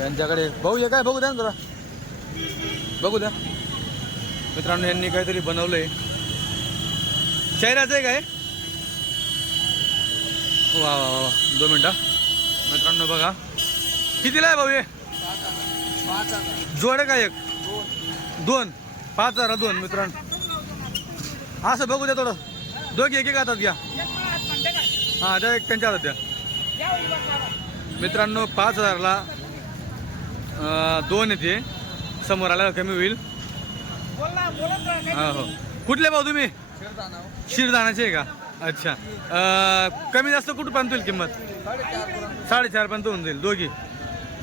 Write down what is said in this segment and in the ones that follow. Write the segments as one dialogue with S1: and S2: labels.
S1: यांच्याकडे भाऊ हे काय? बघू द्या ना जरा. बघू द्या. मित्रांनो यांनी काहीतरी बनवलंय. चेहऱ्याचं आहे. काय वा वा वा वा. दोन मिनटं मित्रांनो बघा. कितीला आहे भाऊ हे? जोड आहे का एक? दोन. पाच हजार दोन मित्रांनो. असं बघू द्या थोडं. दोघे एक एक हातात घ्या. हां त्या एक त्यांच्या हातात द्या. मित्रांनो पाच हजारला दोन येते. समोर आला कमी होईल. हो हो. कुठले भाऊ तुम्ही? शिरदानाचे आहे का? अच्छा. कमी जास्त कुठपर्यंत होईल किंमत? साडेचार पर्यंत होऊन जाईल दोघी.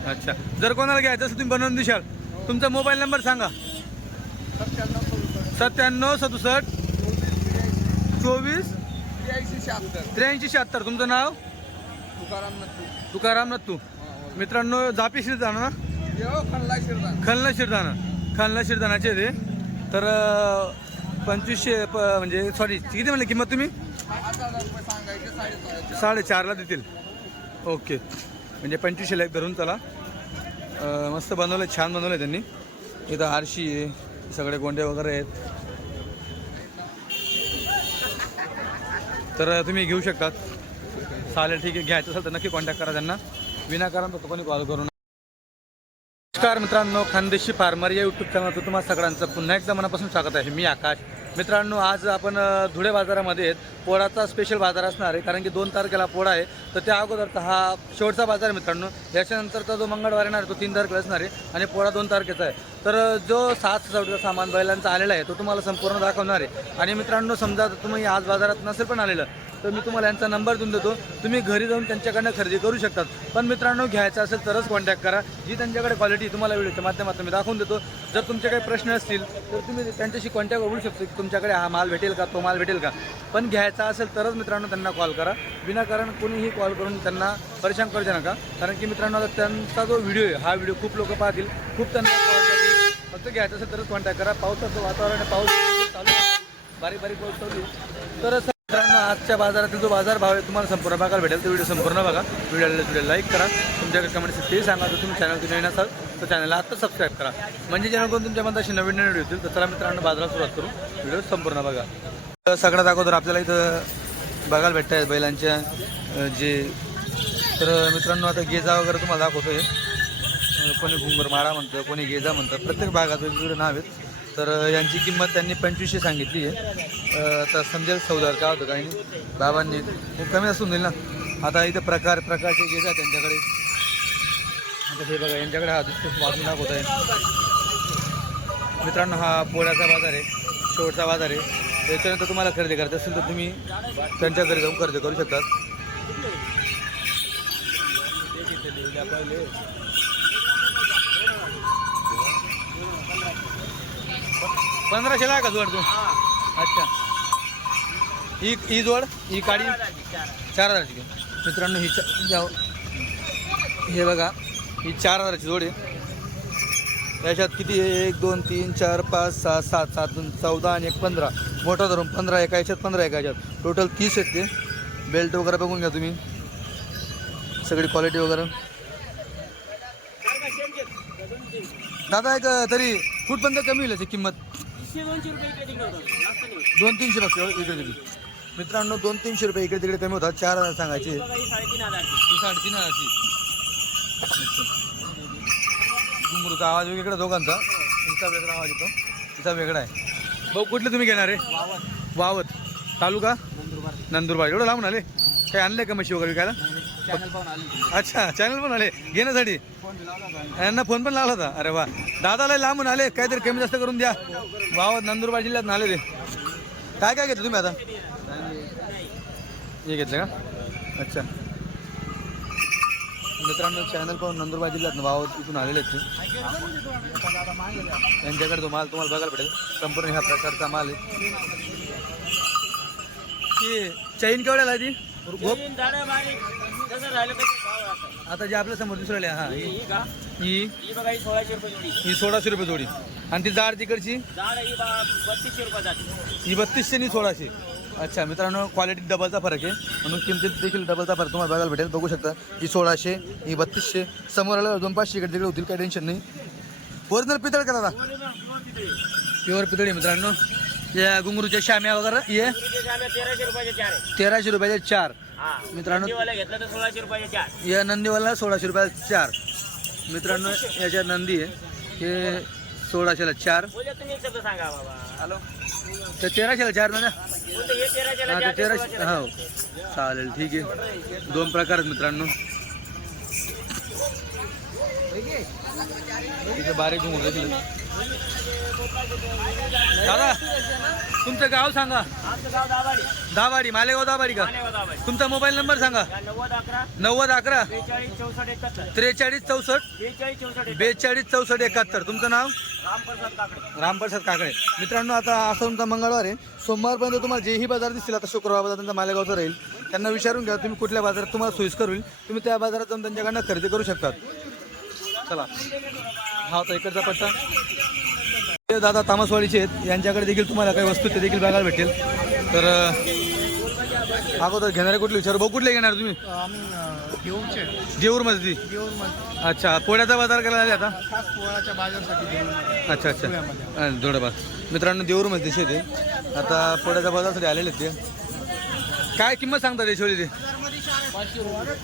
S1: अच्छा. जर कोणाला घ्यायचं असेल तुम्ही बनवून देशाल. तुमचा मोबाईल नंबर सांगा. सत्त्याण्णव सदुसष्ट चोवीस त्र्याऐंशी शहात्तर. तुमचं नाव? तुकाराम नत्तू. मित्रांनो जापी शिरदाना ना खलना शिरदाना खलना शिरदानाचे ते तर पंचवीसशे प म्हणजे सॉरी किती म्हणले किंमत तुम्ही? साडेचारला देतील. ओके. म्हणजे पंचवीसशेला एक धरून चला. मस्त बनवलं छान बनवलं त्यांनी. इथं आरशी आहे सगळे गोंडे वगैरे आहेत. तर तुम्ही घेऊ शकतात. चालेल ठीक आहे. घ्यायचं असेल तर नक्की कॉन्टॅक्ट करा त्यांना. विनाकारण फक्त कोणी कॉल करू नमस्कार मित्रांनो खानदेशी फार्मर या यूट्यूब चॅनलवर तुम्हाला सगळ्यांचं पुन्हा एकदा मनापासून स्वागत आहे. मी आकाश. मित्रांनो आज आपण धुळे बाजारामध्ये आहेत. पोळाचा स्पेशल बाजार असणार आहे कारण की दोन तारखेला पोळा आहे. तर त्या अगोदरचा हा शेवटचा बाजार आहे मित्रांनो. याच्यानंतरचा जो मंगळवार येणार आहे तो तीन तारखेला असणार आहे आणि पोळा दोन तारखेचा आहे. तर जो सात सजावटीचा सामान बैलांचा आलेला आहे तो तुम्हाला संपूर्ण दाखवणार आहे. आणि मित्रांनो समजा तुम्ही आज बाजारात नसेल पण आलेलं तर मी तुम्हाला यांचा नंबर देऊन देतो. तुम्ही घरी जाऊन त्यांच्याकडनं खरेदी करू शकतात. पण मित्रांनो घ्यायचं असेल तरच कॉन्टॅक्ट करा. जी त्यांच्याकडे क्वालिटी तुम्हाला व्हिडिओच्या माध्यमातून मी दाखवून देतो. जर तुमचे काही प्रश्न असतील तर तुम्ही त्यांच्याशी कॉन्टॅक्ट करू शकतो. की तुमच्याकडे हा माल भेटेल का? तो माल भेटेल का? पण घ्यायचा असेल तरच मित्रांनो त्यांना कॉल करा. विनाकारण कोणीही कॉल करून त्यांना परेशान करू द्या नका. कारण की मित्रांनो त्यांचा जो व्हिडिओ आहे हा व्हिडिओ खूप लोक पाहतील. खूप त्यांना कॉल करतील. फक्त घ्यायचं असेल तरच कॉन्टॅक्ट करा. पावसाचं वातावरण पाऊस चालू बारीक बारीक पाऊस चालू तरच तर मित्रांनो आजच्या बाजारातील जो बाजार भाव आहे तुम्हाला संपूर्ण बघायला भेटेल. तो व्हिडिओ संपूर्ण बघा. व्हिडिओला व्हिडिओ लाईक करा. तुमच्याकडे कमेंट्स ते सांगा. जर तुम्ही चॅनल नवीन असाल तर चॅनलला आत्ता सबस्क्राईब करा. म्हणजे जेणेकरून तुमच्या मनात अशी नवीन नवीन व्हिडिओ येतील तर चला मित्रांनो बाजारात सुरुवात करू. व्हिडिओ संपूर्ण बघा. तर सगळ्यात अगोदर आपल्याला इथं बघायला भेटत आहेत बैलांच्या जे तर मित्रांनो आता गेजा वगैरे तुम्हाला दाखवतो आहे कोणी घुंगर माळा म्हणतं कोणी गेजा म्हणतं. प्रत्येक भागात वेगवेगळे नाव आहेत. तर यांची किंमत त्यांनी पंचवीसशे सांगितली आहे. तर समजेल सौदार काय होतं काही नाही. बाबांनी खूप कमी असून देईल ना. आता इथं प्रकार प्रकारचे घेत आहे त्यांच्याकडे. आता हे बघा यांच्याकडे हा दुसरं वाजून दाखवत आहे. मित्रांनो हा पोळ्याचा बाजार आहे. शेवटचा बाजार आहे. त्याच्यानंतर तुम्हाला खरेदी करायचं असेल तर तुम्ही त्यांच्या घरी जाऊन खरेदी करू शकतात. पंधराशे लाख का जोड तू. अच्छा. ही ही जोड ही काडी चार हजारची का? मित्रांनो ही चा- हे बघा ही चार हजाराची जोड आहे. याच्यात किती आहे? एक दोन तीन चार पाच सहा सात सात दोन चौदा आणि एक पंधरा. मोठा धरून पंधरा एका याच्यात पंधरा एका याच्यात. टोटल तीस आहेत ते. बेल्ट वगैरे बघून घ्या तुम्ही. सगळी क्वालिटी वगैरे. दादा एक तरी कुठपर्यंत कमी होईल याची किंमत? दोन तीनशे फक्त इकडे तिकडे मित्रांनो दोन तीनशे रुपये इकडे तिकडे कमी होतात. चार हजार सांगायचे. ही साडेतीन हजारची. घुंगरूचा आवाज वेगळा दोघांचा. तिचा वेगळा आवाज येतो. तिचा वेगळा आहे. भाऊ कुठले तुम्ही घेणार आहे? वावत. तालुका? नंदुरबार. एवढं लांबून आले? काही आणले का म्हशी वगैरे विकायला? अच्छा चॅनल पण आले. घेण्यासाठी? यांना फोन पण लावला होता. अरे वा. दादाला लांबून आले. काहीतरी कमी जास्त करून द्या. भाव नंदुरबार जिल्ह्यात आले ते काय काय घेतलं तुम्ही आता? हे घेतलं का? अच्छा. मित्रांनो चॅनल पाहून नंदुरबार जिल्ह्यात भाव इथून आलेले आहेत ते. यांच्याकडे तो माल तुम्हाला बघायला भेटेल. संपूर्ण ह्या प्रकारचा माल आहे. की चैन केवढ्याला आहे ती? आता जे आपल्यासमोर आहे, हा. ही ही
S2: सोळाशे रुपये जोडी.
S1: ही सोळाशे रुपये जोडी. आणि ती जाड तिकडची?
S2: ही बत्तीसशे रुपये जाते.
S1: ही बत्तीसशे आणि सोळाशे. अच्छा मित्रांनो क्वालिटी डबलचा फरक आहे. म्हणून किमतीत देखील डबलचा फरक तुम्हाला बघायला भेटेल. बघू शकता ही सोळाशे ही बत्तीसशे. समोर आलं दोन पाचशे इकडे तिकडे होतील काही टेन्शन नाही. ओरिजिनल पितळ करा दादा? प्युअर पितळ आहे मित्रांनो. या घुंगरूच्या शाम्या वगैरे ये.
S2: तेराशे रुपयाचे चार आहे.
S1: तेराशे रुपयाचे चार. मित्रांनो
S2: नंदीवाला घेतलं तर सोळाशे रुपयाचे चार.
S1: या नंदीवाला सोळाशे रुपयाला चार. मित्रांनो याच्या नंदी आहे. हे सोळाशेला चार.
S2: बोलले तुम्ही एक शब्द सांगा बाबा.
S1: हॅलो? तर तेराशेला चार ना?
S2: बोलते हे तेराशेला
S1: हा
S2: चार,
S1: तेराशे
S2: सोळाशेला
S1: हो. चालेल ठीक आहे. दोन प्रकार आहेत मित्रांनो. तिथे बारीक घुमून दादा तुमचं गाव सांगा.
S2: आमचं गाव दाभाडी.
S1: दावाडी मालेगाव दावाडी का? तुमचा मोबाईल नंबर सांगा.
S2: नव्वद अकरा
S1: नव्वद अकरा
S2: बेचाळीस चौसष्ट एकाहत्तर.
S1: त्रेचाळीस चौसष्ट
S2: बेचाळीस चौसष्ट एकाहत्तर.
S1: बेचाळीस चौसष्ट एकाहत्तर. तुमचं नाव?
S2: रामप्रसाद काकडे.
S1: रामप्रसाद काकडे. मित्रांनो आता असं तुमचा मंगळवार आहे. सोमवारपर्यंत तुम्हाला जेही बाजार दिसतील आता शुक्रवार बाजार त्यांचा मालेगावचा राहील. त्यांना विचारून घ्या तुम्ही कुठल्या बाजारात तुम्हाला सोयीस्कर होईल. तुम्ही त्या बाजारात जाऊन त्यांच्याकडनं खरेदी करू शकतात. चला. हा होता इकडचा हे दादा तामसवाडीचे आहेत. यांच्याकडे देखील तुम्हाला काही वस्तू ते देखील बघायला भेटेल. तर अगोदर घेणारे कुठले विचार? भाऊ कुठले घेणार तुम्ही? ती
S3: घेऊन मग
S1: अच्छा पोळ्याचा बाजार करायला आले आता? अच्छा अच्छा. धुळ्याबाद मित्रांनो देऊरमध्ये दिशे ते आता पोळ्याच्या बाजारासाठी आलेले ते. काय किंमत सांगता देशवली ते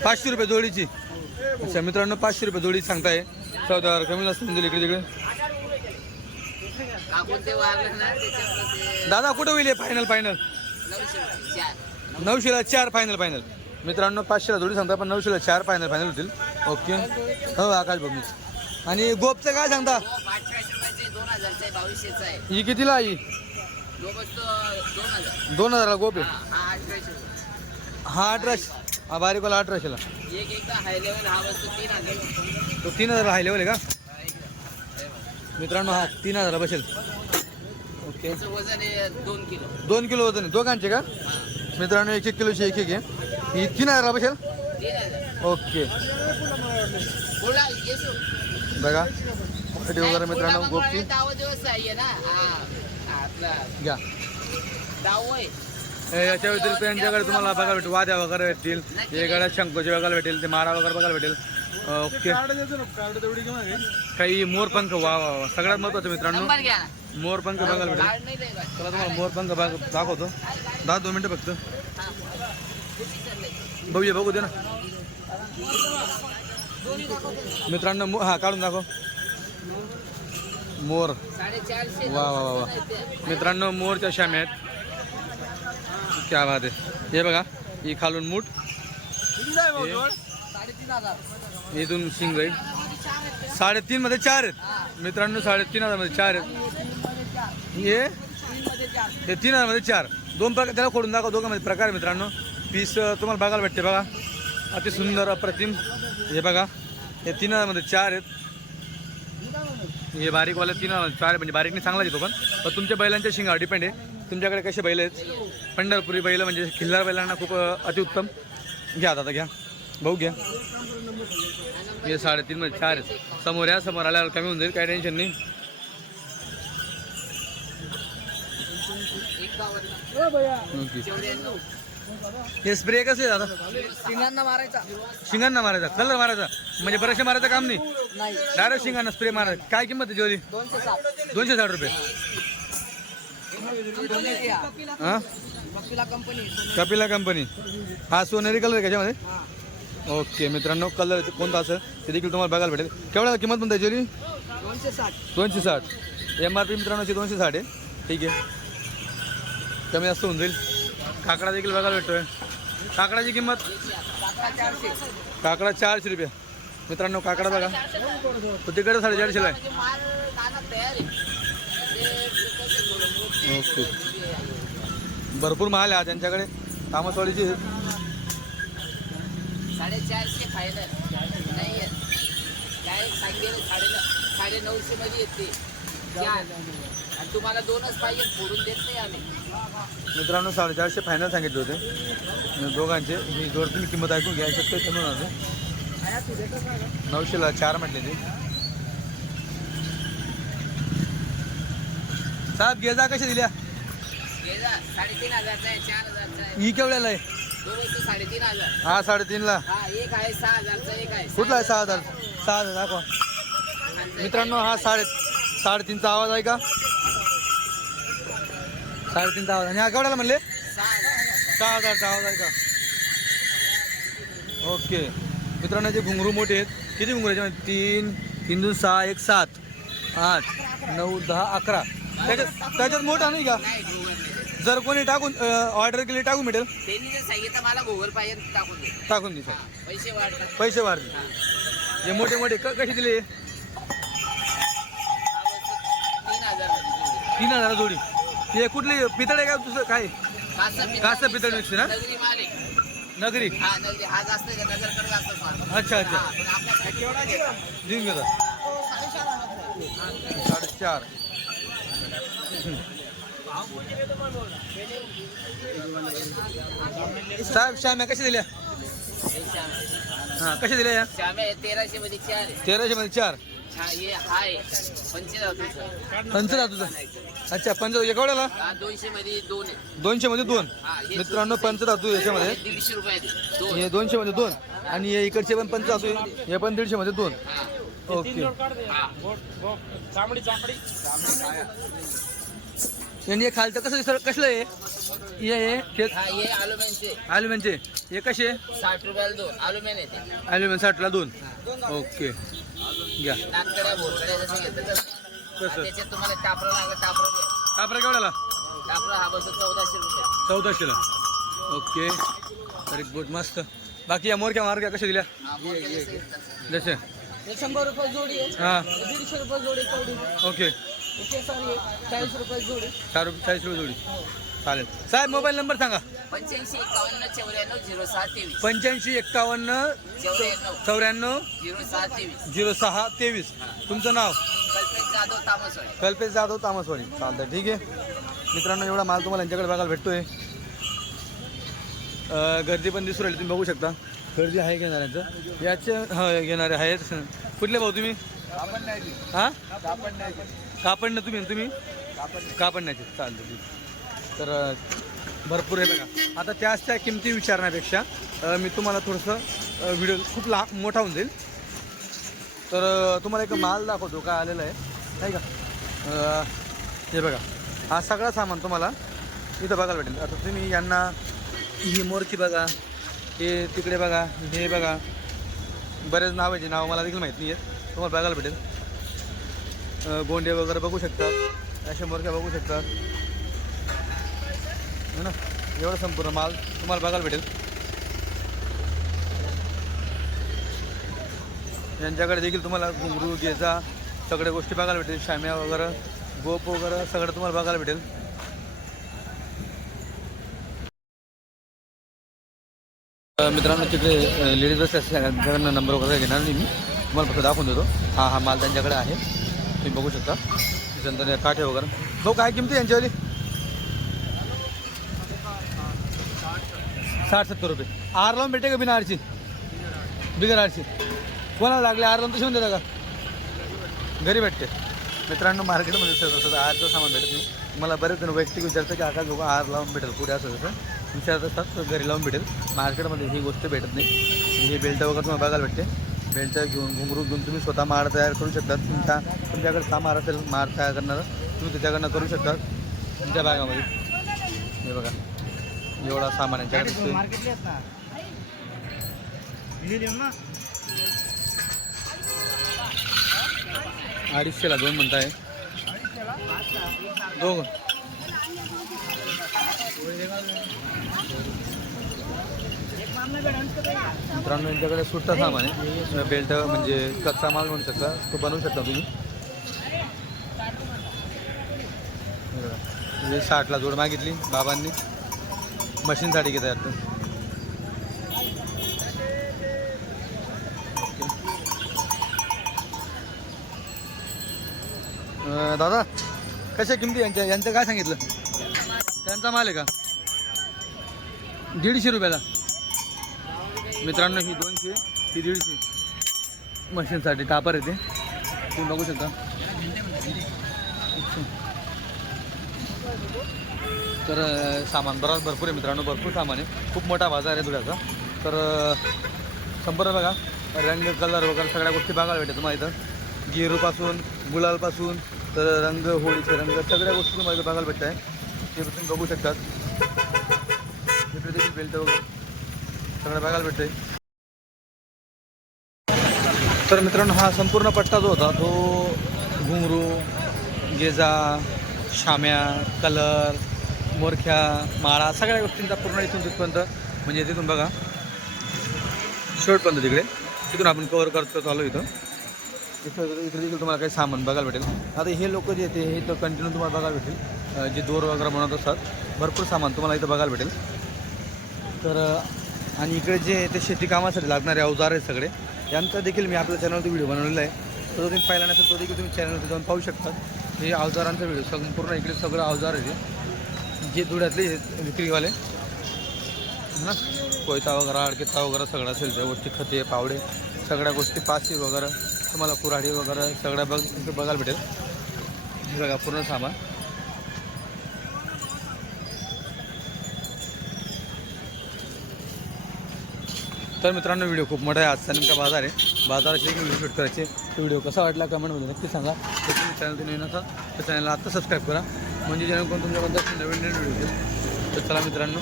S1: पाचशे रुपये जोडीची. अच्छा मित्रांनो पाचशे रुपये जोडी सांगताय. चौदा कमी जास्त म्हणजे इकडे तिकडे. दादा कुठं होईल फायनल फायनल नऊशेला चार फायनल फायनल मित्रांनो पाचशेला जोडी सांगता पण नऊशेला चार फायनल फायनल होतील. ओके. हो आकाश बघ आणि गोपचं काय सांगता? ही कितीला आई ही
S4: दोन हजार.
S1: हजाराला गोप आहे
S4: हा अठराशे.
S1: हा अठराशे हा बारीकवाला अठराशेला
S4: एक एकदा हाय लेवल हा वस्तू तीन हजार
S1: तो तीन हजार हाय लेवल आहे का? मित्रांनो हा तीन हजार बसेल. ओके
S4: त्याचं वजन आहे दोन किलो.
S1: दोन किलो वजन आहे. दोघांचे का? मित्रांनो एक एक किलोची एक एक आहे. ही तीन हजार बसेल?
S4: तीन हजार.
S1: ओके
S4: बोला येसो
S1: बघा. साठी वगैरे मित्रांनो गोपची.
S4: दहा दिवस आहे ना. हा हा, आपला.
S1: घ्या.
S4: दाव आहे.
S1: याच्या व्यतिरिक्त यांच्याकडे तुम्हाला बघायला भेटेल वाद्या वगैरे भेटतील हे गड्यात शंकोचे बघायला भेटेल ते माळा वगैरे बघायला भेटेल. ओके.
S3: कार्ड देतो ना कार्ड तेवढी किंवा
S1: काही मोरपंख वा वा वा सगळ्यात महत्वाचं मित्रांनो मोरपंख बघायला भेटेल.
S4: कार्ड नाही द्यायला
S1: चला तुम्हाला मोरपंख बघ- दाखवतो. दहा दोन मिनटं फक्त. बघूया बघू दे ना. मित्रांनो हा काढून दाखव. मोर. वा वा वा वा. मित्रांनो मोरच्या शाम्या आहेत. क्या बात आहे हे बघा ही खालून मूठ. इथून शिंग आहे साडेतीन मध्ये चार आहेत. मित्रांनो साडेतीन हजारमध्ये चार आहेत. हे? तीन हजारमध्ये चार. दोन प्रकार त्याला खोडून दाखव दोघांमध्ये. प्रकार मित्रांनो. पीस तुम्हाला बघायला भेटते बघा. अति सुंदर अप्रतिम. हे बघा. हे तीन हजारमध्ये चार आहेत. हे बारीकवाले तीन हजार चार म्हणजे बारीकने चांगला येतो पण. पण तुमच्या बैलांच्या शिंगावर डिपेंड आहे. तुमच्याकडे कसे बैल आहेत? पंढरपुरी बैल म्हणजे खिल्लार बैलांना खूप अतिउत्तम. घ्या दादा घ्या. भाऊ घ्या. हे साडेतीन मध्ये चार समोर या समोर आल्यावर कमी होऊन जाईल काही टेन्शन नाही. हे स्प्रे कसं आहे दादा
S4: सिंगांना मारायचा.
S1: शिंगांना मारायचा? कलर मारायचा? म्हणजे बरेचसे मारायचं काम नाही? डायरेक्ट शिंगांना स्प्रे मारायचा. काय किंमत आहे
S4: सात
S1: दोनशे साठ रुपये. हां? कपिला कंपनी हा सोनेरी कलर आहे त्याच्यामध्ये? ओके मित्रांनो कलर कोणता असेल ते देखील तुम्हाला बघायला भेटेल. केवढ्याला किंमत ज्योती
S4: दोनशे साठ.
S1: दोनशे साठ. एम आर पी मित्रांनो दोनशे साठ आहे. ठीक आहे. कमी जास्त होऊन जाईल. काकडा देखील बघायला भेटतोय. काकडाची किंमत? काकडा चारशे रुपये. मित्रांनो काकडा बघा. तो तिकडे साडेचारशेला आहे. ओके. भरपूर माल आहे त्यांच्याकडे. तामसवाडीची
S4: साडेचारशे फायनल नाही आहे. काय सांगेल? साडे साडे नऊशे मध्ये येते. आणि तुम्हाला दोनच पाहिजे फोडून देत नाही आम्ही.
S1: मित्रांनो साडेचारशे फायनल सांगितले होते. दोघांचे. ही जोड तुम्ही किंमत ऐकून घ्या शकतो नाही. नऊशेला चार म्हटले ते. साहेब गेजा कशा दिल्या?
S4: साडेतीन हजारचा आहे चार हजारचा आहे.
S1: ही केवढ्याला आहे?
S4: वस्तू साडेतीन हजार.
S1: हा साडेतीनला.
S4: हा एक आहे सहा हजारचा एक आहे.
S1: कुठला आहे सहा हजार? सहा हजार दाखवा. मित्रांनो हा साडे साडेतीनचा आवाज आहे का? साडेतीनचा आवाज. आणि हा केवढ्याला म्हणले?
S4: सहा हजार
S1: सहा हजारचा आवाज आहे का? ओके. मित्रांनो जे घुंगरू मोठे आहेत किती घुंगरू आहेत? तीन तीन दोन सहा एक सात आठ नऊ दहा अकरा. त्याच्यात त्याच्यात मोठा नाही का?
S4: नाही गुगल नाही
S1: जर कोणी टाकून ऑर्डर केली टाकून भेटेल.
S4: त्यांनी जर सांगितलं मला गुगल पाहिजे तर टाकून दे.
S1: टाकून दे
S4: हा, पैसे वाढतात.
S1: पैसे वाढले. जे मोठे मोठे क- कसे दिले?
S4: हा तीन हजारमध्ये जोडी.
S1: तीन हजार जोडी. ते कुठली पितळ आहे का दुसरं काय?
S4: कासा
S1: कासा पितळ मिक्स ना?
S4: नगरी माल आहे
S1: नगरी.
S4: हा नगरी. हा जास्त आहे का? नगरकडे जास्त माल
S1: अच्छा अच्छा.
S4: हा पण
S1: देऊन घेता. साडेचार. साहेब श्याम्या कशा दिल्या? हां कशा दिल्या या?
S4: तेराशे मध्ये चार
S1: तेराशे मध्ये चार. पंचधातूचा. अच्छा पंच एवढ्याला
S4: हा दोनशे मध्ये दोन
S1: दोनशे मध्ये दोन. मित्रांनो पंचधातू याच्यामध्ये.
S4: हे दीडशे रुपये
S1: हे दोनशे मध्ये दोन. आणि हे इकडचे पण पंचधातू आहे. हे पण दीडशे मध्ये दोन. ओके.
S4: हा.
S1: हे खालचं कसं सर कसलं आहे हे हे
S4: हा? हे
S1: हे कसे?
S4: साठ रुपयाला दोन. येते
S1: ॲल्युमिन साठला दोन. ओके. घ्या.
S4: तुम्हाला टापरा लागेल
S1: केवढ्याला?
S4: टापरा हा बसतो चौदाशे रुपये.
S1: चौदाशेला. ओके. गुड मस्त. बाकी या मोरक्या मारक्या कशा दिल्या?
S4: हा, जसं.
S5: शंभर रुपये जोडी आहे.
S1: हां.
S5: दीडशे रुपये जोडी कवडी
S1: ओके.
S5: केसर आहे चाळीस रुपये जोडी
S1: चार रुपये चाळीस रुपये जोडी. चालेल. साहेब मोबाईल नंबर सांगा.
S4: पंच्याऐंशी एकावन्न चौऱ्याण्णव झिरो सहा तेवीस.
S1: पंच्याऐंशी एक्कावन्न
S4: चौऱ्याण्णव.
S1: चौऱ्याण्णव
S4: झिरो सहा तेवीस.
S1: झिरो सहा तेवीस. तुमचं नाव?
S4: कल्पेश जाधव तामसवाडी.
S1: कल्पेश जाधव तामसवाडी. चालतं ठीक आहे. मित्रांनो एवढा माल तुम्हाला यांच्याकडे बघायला भेटतोय. अं, गर्दी पण दिसून राहिली तुम्ही बघू शकता. गर्दी आहे घेणाऱ्यांचं याचे हा घेणारे आहेत. कुठले भाऊ तुम्ही? हां? कापड ना तुम्ही? तुम्ही कापड नाही चालतं तर भरपूर आहे बघा. आता त्याच त्या किमती विचारण्यापेक्षा मी तुम्हाला थोडंसं व्हिडिओ खूप ला मोठा होऊन जाईल. तर तुम्हाला एक माल दाखवतो काय आलेला आहे. नाही का? हे बघा. हा सगळा सामान तुम्हाला इथं बघायला भेटेल. आता तुम्ही यांना ही मोरची बघा हे तिकडे बघा हे बघा. बरेच नाव आहे नावं मला देखील माहीत नाही आहेत तुम्हाला बघायला भेटेल. गोंडे वगैरे बघू शकतात. अशा मोरक्या बघू शकतात. है ना? एवढं संपूर्ण माल तुम्हाला बघायला भेटेल. यांच्याकडे देखील तुम्हाला घुंगरू गेजा सगळ्या गोष्टी बघायला भेटेल. शाम्या वगैरे गोप वगैरे सगळं तुम्हाला बघायला भेटेल. मित्रांनो तिकडे लेडीज बस सगळ्यांना नंबर वगैरे घेणार नाही मी. तुम्हाला फक्त दाखवून देतो. हा हा माल त्यांच्याकडे आहे. तुम्ही बघू शकता. त्याच्यानंतर काठे वगैरे. भाऊ काय किमती यांच्यावाली? साठ सत्तर रुपये. आर लावून भेटे का बिना आरची? बिगर आरची. कोणाला लागले? आर लावून तशी म्हणते का? घरी भेटते. मित्रांनो मार्केटमध्ये सगळं आरचं सामान भेटत नाही. मला बरेच जण वैयक्तिक विचारतं की आकाश बघा आर लावून भेटेल. पुढे असं तसं. विचारत असतात तर घरी लावून भेटेल. मार्केटमध्ये ही गोष्ट भेटत नाही. हे बेल्ट वगैरे तुम्हाला बघायला भेटते. बेल्ट घेऊन घुंगरू घेऊन तुम्ही स्वतः मार तयार करू शकता तुमच्या तुमच्याकडे सा मार असेल मार तयार करणारं तुम्ही त्याच्याकडनं करू शकता तुमच्या भागामध्ये. हे बघा. एवढा सामान यांच्याकडे अडीचशेला दोन म्हणताय. दोन मित्रांनो यांच्याकडे सुट्टा सामान आहे. बेल्ट म्हणजे कच्चा माल म्हणू शकता तो बनवू शकता तुम्ही. साठला जोड मागितली बाबांनी. मशीनसाठी घेता येतं दादा कशा किमती यांच्या यांचं काय सांगितलं? त्यांचा माल आहे का? दीडशे रुपयाला. मित्रांनो ही दोनशे ही दीडशे. मशीनसाठी टापर येते तुम्ही बघू शकता. तर सामान बराच भरपूर आहे मित्रांनो भरपूर सामान आहे. खूप मोठा बाजार आहे धुळ्याचा तर अं, संपूर्ण बघा. रंग कलर वगैरे सगळ्या गोष्टी बघायला भेटतात तुम्हाला इथं. गिरूपासून गुलालपासून तर रंग होळीचे रंग सगळ्या गोष्टी तुम्हाला इथं बघायला भेटत आहे ते तुम्ही बघू शकतात इकडे देखील बेल्ट वगैरे. सगळं बघायला भेटते तर मित्रांनो हा संपूर्ण पट्टा जो होता तो घुंगरू गेजा शाम्या कलर मोरख्या माळा सगळ्या गोष्टींचा पूर्ण इथून तिथपर्यंत म्हणजे तिथून बघा शेवटपर्यंत तिकडे. तिथून आपण कवर करतो चालू इथं. इथं इकडे देखील तुम्हाला काही सामान बघायला भेटेल. आता हे लोक जे येते हे तर कंटिन्यू तुम्हाला बघायला भेटेल. जे दोर वगैरे बनवत असतात भरपूर सामान तुम्हाला इथं बघायला भेटेल. तर आणि इकडे जे ते शेती कामासाठी लागणारे अवजार आहेत सगळे यांचा देखील मी आपल्या चॅनलवरती व्हिडिओ बनवलेला आहे. तर तुम्ही पाहिला नसेल तो देखील तुम्ही चॅनलवरती जाऊन पाहू शकता. हे अवजारांचा व्हिडिओ संपूर्ण इकडे सगळं अवजार आहे जे धुळ्यातले विक्रीवाले. ना? कोयता वगैरे अडकेता वगैरे सगळं असेल त्या गोष्टी खते पावडे सगळ्या गोष्टी पाची वगैरे तुम्हाला कुऱ्हाडी वगैरे सगळ्या बघ बघायला भेटेल. हे बघा पूर्ण सामान. तर मित्रांनो व्हिडिओ खूप मोठा आहे. आजचा नेमका बाजार आहे. बाजाराचे एक व्हिडिओ शूट करायचे तो व्हिडिओ कसा वाटला कमेंटमध्ये नक्की सांगा. तर तुम्ही चॅनल नवीन असा तर चॅनलला आत्ता सबस्क्राईब करा. म्हणजे जेणेकरून तुमच्याबद्दल नवीन नवीन व्हिडिओ येईल तर चला मित्रांनो.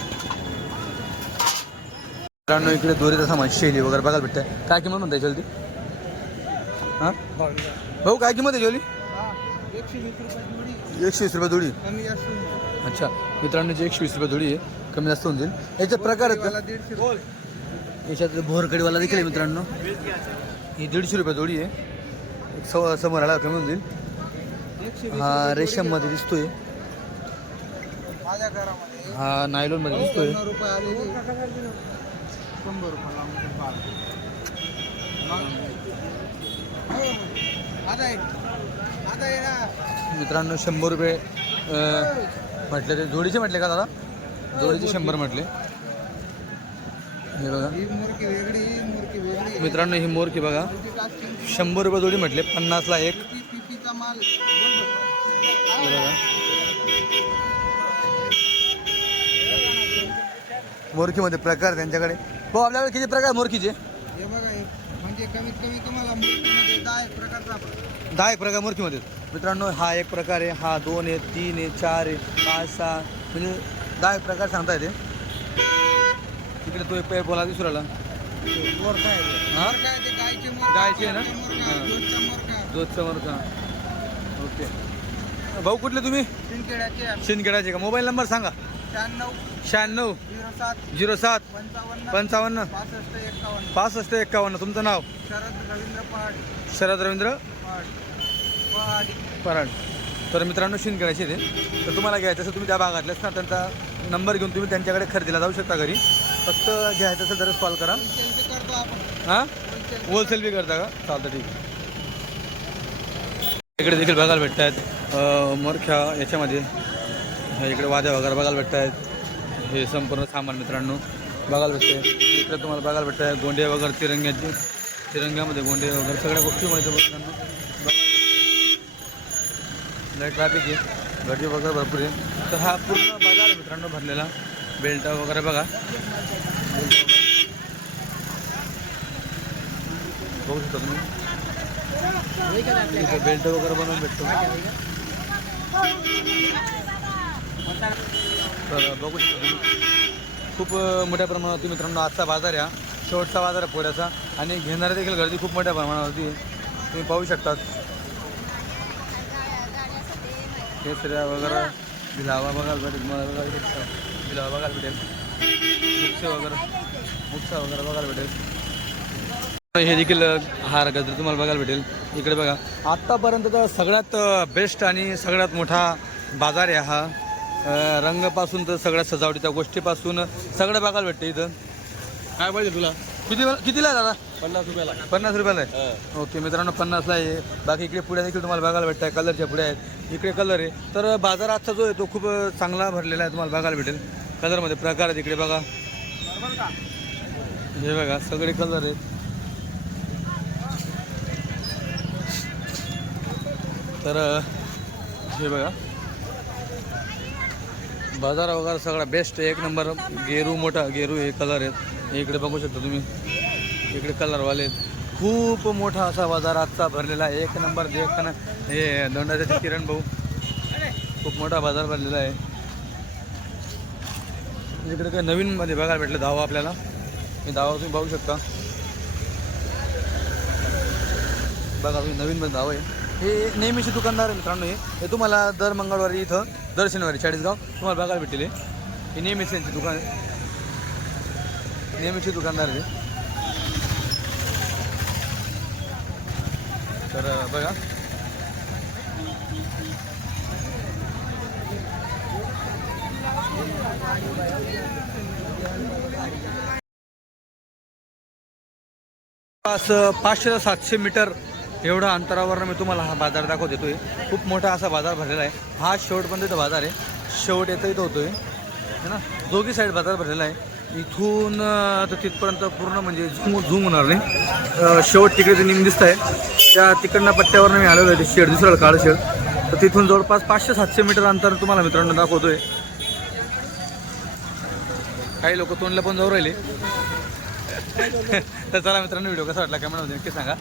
S1: मित्रांनो इकडे दोरीचा सामान शेली वगैरे बघायला भेटतं काय किंमत म्हणता याची हां? हो काय किंमत आहे जोली
S3: एकशे वीस रुपये जोडी.
S1: अच्छा. मित्रांनो जी एकशे वीस रुपये जोडी आहे कमी जास्त होऊन जाईल. याचे प्रकार आहेत
S3: वाला
S1: का
S3: दीडशे रुपये.
S1: याच्यात भोरकडीवाला देखील आहे मित्रांनो. ही दीडशे रुपये जोडी आहे. एक सव समोर आला कमी होऊन जाईल हा रेशममध्ये दिसतोय.
S3: हा माझ्या मध्ये
S1: हा नायलॉनमध्ये दिसतोय. मित्रांनो शंभर रुपये म्हटले ते जोडीचे म्हटले का दादा? जोडीचे शंभर म्हटले. हे बघा.
S3: वेगळी वेगळी
S1: मित्रांनो ही मोरकी बघा. शंभर रुपये जोडी म्हटले पन्नासला एक. बघा. मोरकीमध्ये प्रकार त्यांच्याकडे. हो आपल्याकडे किती प्रकार मोरखीचे मोरकीचे?
S3: हे बघा म्हणजे कमीत कमी तुम्हाला दहा एक प्रकारचा
S1: दहा एक प्रकार मोरकीमध्ये मित्रांनो हा एक प्रकार आहे हा दोन आहे तीन आहे चार आहे पाच सहा. म्हणजे दहा एक प्रकार सांगता येते इकडे तो एक पे बोला दुसऱ्याला राहिला.
S3: मोरका
S1: हा?
S3: आहे ते गायचे
S1: गायचे ना?
S3: मोरका
S1: हा.
S3: दूधचा मोरका.
S1: ओके. भाऊ कुठले तुम्ही?
S3: शिंदखेड्याचे
S1: शिंदखेडाचे का? मोबाईल नंबर सांगा.
S3: शहाण्णव
S1: शहाण्णव
S3: झिरो सात
S1: झिरो सात
S3: पंचावन्न
S1: पंचावन्न
S3: पासष्ट एक्कावन्न.
S1: पासष्ट एक्कावन्न तुमचं नाव?
S3: शरद रवींद्र पहाड.
S1: शरद रवींद्र
S3: पहाड
S1: पराड तर मित्रांनो शिंदखेडाचे ते. तर तुम्हाला घ्यायचं असं तुम्ही त्या भागातलेच ना त्यांचा नंबर घेऊन तुम्ही त्यांच्याकडे खरेदीला जाऊ शकता घरी. फक्त घ्यायचं असेल तरच कॉल करा. हां?
S3: होलसेल
S1: बी करता का? चालतं ठीक इकडे देखील बघायला भेटत आहेत मोरख्या याच्यामध्ये. इकडे वाद्या वगैरे बघायला भेटत आहेत हे संपूर्ण सामान मित्रांनो बघायला भेटते इकडे तुम्हाला बघायला भेटत आहे गोंडे वगैरे तिरंग्याचे तिरंग्यामध्ये गोंडे वगैरे सगळ्या गोष्टी माहिती मित्रांनो ट्रॅफिक आहे. गर्दी वगैरे भरपूर आहे. तर हा पूर्ण बाजार मित्रांनो भरलेला. बेल्ट वगैरे बघा. बघू शकता तुम्ही. बेल्ट वगैरे बनवून भेटतो. तर बघू शकता तुम्ही. खूप मोठ्या प्रमाणावरती मित्रांनो आजचा बाजार आहे शेवटचा बाजार आहे पोळ्याचा आणि घेणारे देखील गर्दी खूप मोठ्या प्रमाणावरती तुम्ही पाहू शकतात. केसऱ्या वगैरे भिलावा बघायला भेटेल तुम्हाला बघायला भेटेल. भिलावा बघायला भेटेल वगैरे वगैरे बघायला भेटेल. हे देखील हार गजर तुम्हाला बघायला भेटेल. इकडे बघा आत्तापर्यंतचा सगळ्यात बेस्ट आणि सगळ्यात मोठा बाजार आहे हा. रंगापासून तर सगळ्या सजावटीच्या गोष्टीपासून सगळं बघायला भेटतं इथं.
S2: काय पाहिजे तुला?
S1: किती कितीला दादा?
S2: पन्नास रुपयाला.
S1: पन्नास रुपयाला आहे? ओके मित्रांनो पन्नासला आहे. बाकी इकडे पुढे देखील तुम्हाला बघायला भेटत. आहे कलरच्या पुढे आहेत. इकडे कलर आहे. तर बाजार आजचा जो आहे तो खूप चांगला भरलेला आहे. तुम्हाला बघायला भेटेल. कलरमध्ये प्रकार आहेत इकडे बघा. हे बघा सगळे कलर आहेत. तर हे बघा. बाजार वगैरे सगळा बेस्ट एक नंबर गेरू मोठा गेरू हे कलर आहेत. इकडे बघू शकता तुम्ही. इकडे कलरवाले आहेत. खूप मोठा असा बाजार आजचा भरलेला आहे. एक नंबर देखताना हे दोंडाचे किरण भाऊ. खूप मोठा बाजार भरलेला आहे. इकडे काय नवीन मध्ये बघायला भेटलं धावा आपल्याला. हे धावा तुम्ही पाहू शकता. बघा तुम्ही नवीन मध्ये धावा आहे. हे नेहमीचे दुकानदार आहे मित्रांनो हे. हे तुम्हाला दर मंगळवारी इथं दर शनिवारी चाळीसगाव तुम्हाला बघायला भेटेल हे. नेहमीच यांचे दुकान आहे. नेहमीचे दुकानदार आहे तर बघा. पाचशे ते सातशे मीटर एवढा अंतरावर मी तुम्हाला हा बाजार दाखवत येतोय. खूप मोठा असा बाजार भरलेला आहे. हा शेवटपर्यंत इथं बाजार आहे. शेवट येतं इथं होतोय. है ना? दोघी साईड बाजार भरलेला आहे. इथून तर तिथपर्यंत पूर्ण म्हणजे झूम झूम होणार नाही. शेवट तिकडे जे निम दिसत आहे त्या तिकडनं पट्ट्यावर मी आलेलो आहे. ते शेड दिसलं काळं शेड. तर तिथून जवळपास पाचशे सातशे मीटर अंतर तुम्हाला मित्रांनो दाखवतोय. काही लोक तोंडला पण जाऊ राहिले. तर चला मित्रांनो व्हिडिओ कसा वाटला काय म्हणून नक्की सांगा.